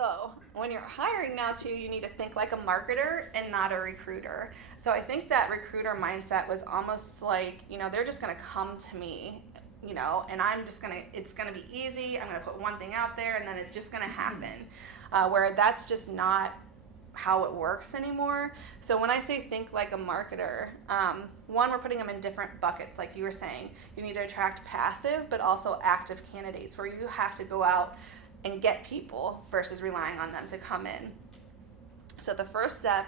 So when you're hiring now too, you need to think like a marketer and not a recruiter. So I think that recruiter mindset was almost like, they're just going to come to me, and it's going to be easy. I'm going to put one thing out there and then it's just going to happen. Where that's just not how it works anymore. So when I say think like a marketer, one, we're putting them in different buckets. Like you were saying, you need to attract passive but also active candidates where you have to go out and get people versus relying on them to come in. So the first step,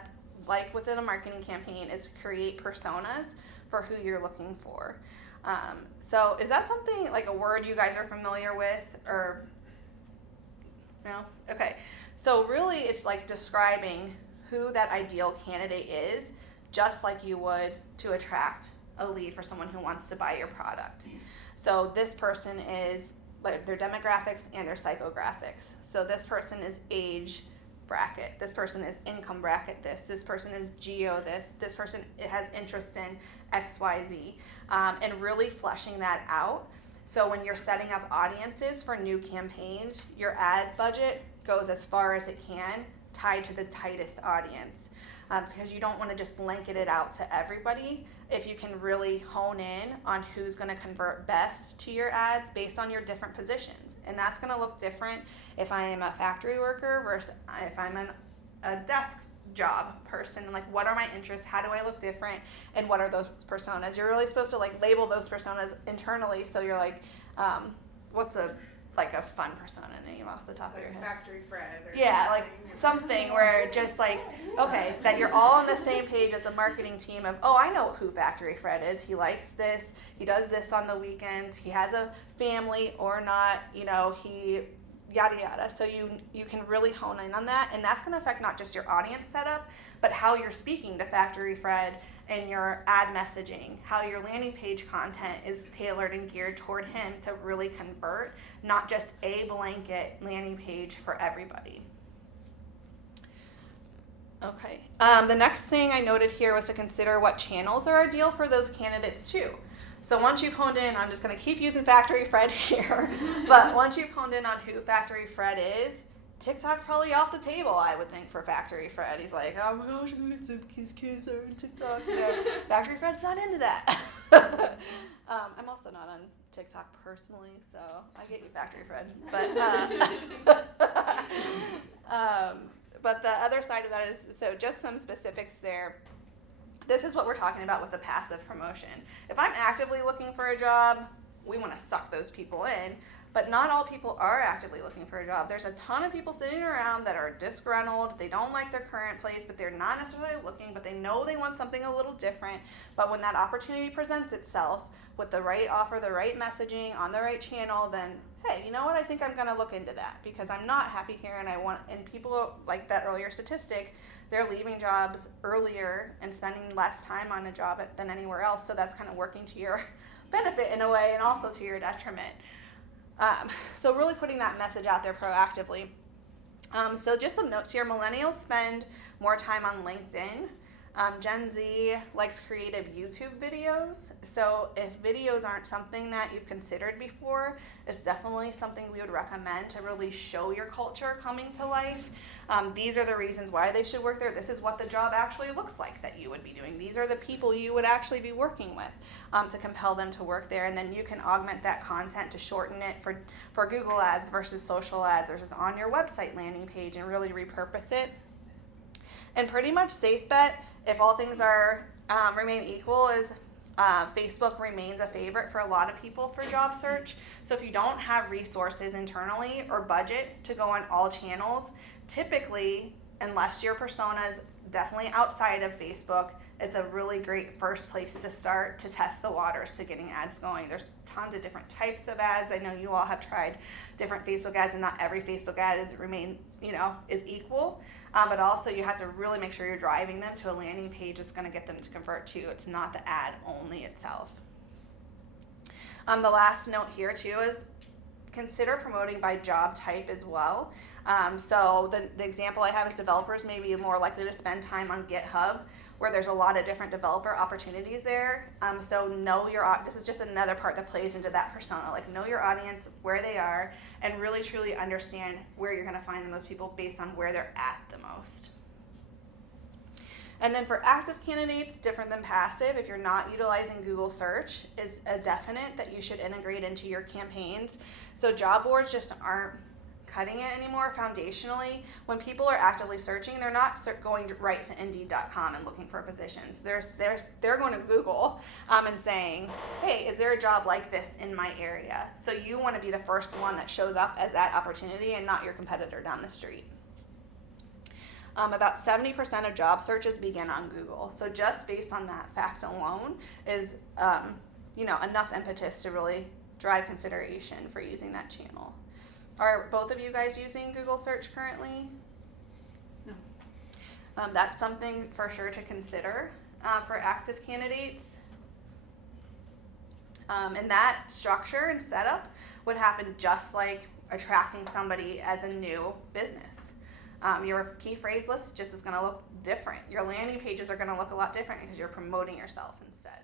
like within a marketing campaign, is to create personas for who you're looking for. So is that something, like a word you guys are familiar with, or no? Okay. So really it's like describing who that ideal candidate is, just like you would to attract a lead for someone who wants to buy your product. So this person is like their demographics and their psychographics. So this person is age bracket, this person is income bracket this person is geo this person has interest in XYZ, and really fleshing that out. So when you're setting up audiences for new campaigns, your ad budget goes as far as it can, tied to the tightest audience, because you don't want to just blanket it out to everybody. If you can really hone in on who's going to convert best to your ads based on your different positions. And that's going to look different if I am a factory worker versus if I'm a desk job person. And like, what are my interests? How do I look different? And what are those personas? You're really supposed to like label those personas internally. So you're like, what's a fun persona name off the top of your head? Factory Fred. Or like something where just like, okay, that you're all on the same page as a marketing team of, oh, I know who Factory Fred is. He likes this. He does this on the weekends. He has a family or not, he yada yada. So you can really hone in on that, and that's going to affect not just your audience setup, but how you're speaking to Factory Fred and your ad messaging, how your landing page content is tailored and geared toward him to really convert, not just a blanket landing page for everybody. Okay. The next thing I noted here was to consider what channels are ideal for those candidates too. So once you've honed in, I'm just going to keep using Factory Fred here, but once you've honed in on who Factory Fred is, TikTok's probably off the table, I would think, for Factory Fred. He's like, oh my gosh, his kids are in TikTok. Factory Fred's not into that. I'm also not on TikTok personally, so I get you, Factory Fred. But the other side of that is, so just some specifics there. This is what we're talking about with the passive promotion. If I'm actively looking for a job, we want to suck those people in. But not all people are actively looking for a job. There's a ton of people sitting around that are disgruntled. They don't like their current place, but they're not necessarily looking, but they know they want something a little different. But when that opportunity presents itself with the right offer, the right messaging on the right channel, then, hey, you know what? I think I'm going to look into that because I'm not happy here and people like that earlier statistic, they're leaving jobs earlier and spending less time on a job than anywhere else. So that's kind of working to your benefit in a way and also to your detriment. So really putting that message out there proactively. So just some notes here. Millennials spend more time on LinkedIn. Gen Z likes creative YouTube videos. So if videos aren't something that you've considered before, it's definitely something we would recommend to really show your culture coming to life. These are the reasons why they should work there. This is what the job actually looks like that you would be doing. These are the people you would actually be working with to compel them to work there. And then you can augment that content to shorten it for Google ads versus social ads versus on your website landing page and really repurpose it. And pretty much safe bet, if all things are remain equal, is Facebook remains a favorite for a lot of people for job search. So if you don't have resources internally or budget to go on all channels, typically, unless your persona is definitely outside of Facebook, it's a really great first place to start to test the waters to getting ads going. There's tons of different types of ads. I know you all have tried different Facebook ads, and not every Facebook ad is equal. But also you have to really make sure you're driving them to a landing page that's going to get them to convert to. It's not the ad only itself. The last note here too is consider promoting by job type as well. So the example I have is developers may be more likely to spend time on GitHub, where there's a lot of different developer opportunities there. So this is just another part that plays into that persona. Like, know your audience, where they are, and really truly understand where you're going to find the most people based on where they're at the most. And then for active candidates, different than passive, if you're not utilizing Google search, is a definite that you should integrate into your campaigns. So job boards just aren't cutting it anymore foundationally. When people are actively searching, they're not going right to Indeed.com and looking for positions. They're going to Google and saying, hey, is there a job like this in my area? So you want to be the first one that shows up as that opportunity and not your competitor down the street. About 70% of job searches begin on Google. So just based on that fact alone is enough impetus to really drive consideration for using that channel. Are both of you guys using Google search currently? No. That's something for sure to consider for active candidates. And that structure and setup would happen just like attracting somebody as a new business. Your key phrase list just is going to look different. Your landing pages are going to look a lot different because you're promoting yourself instead.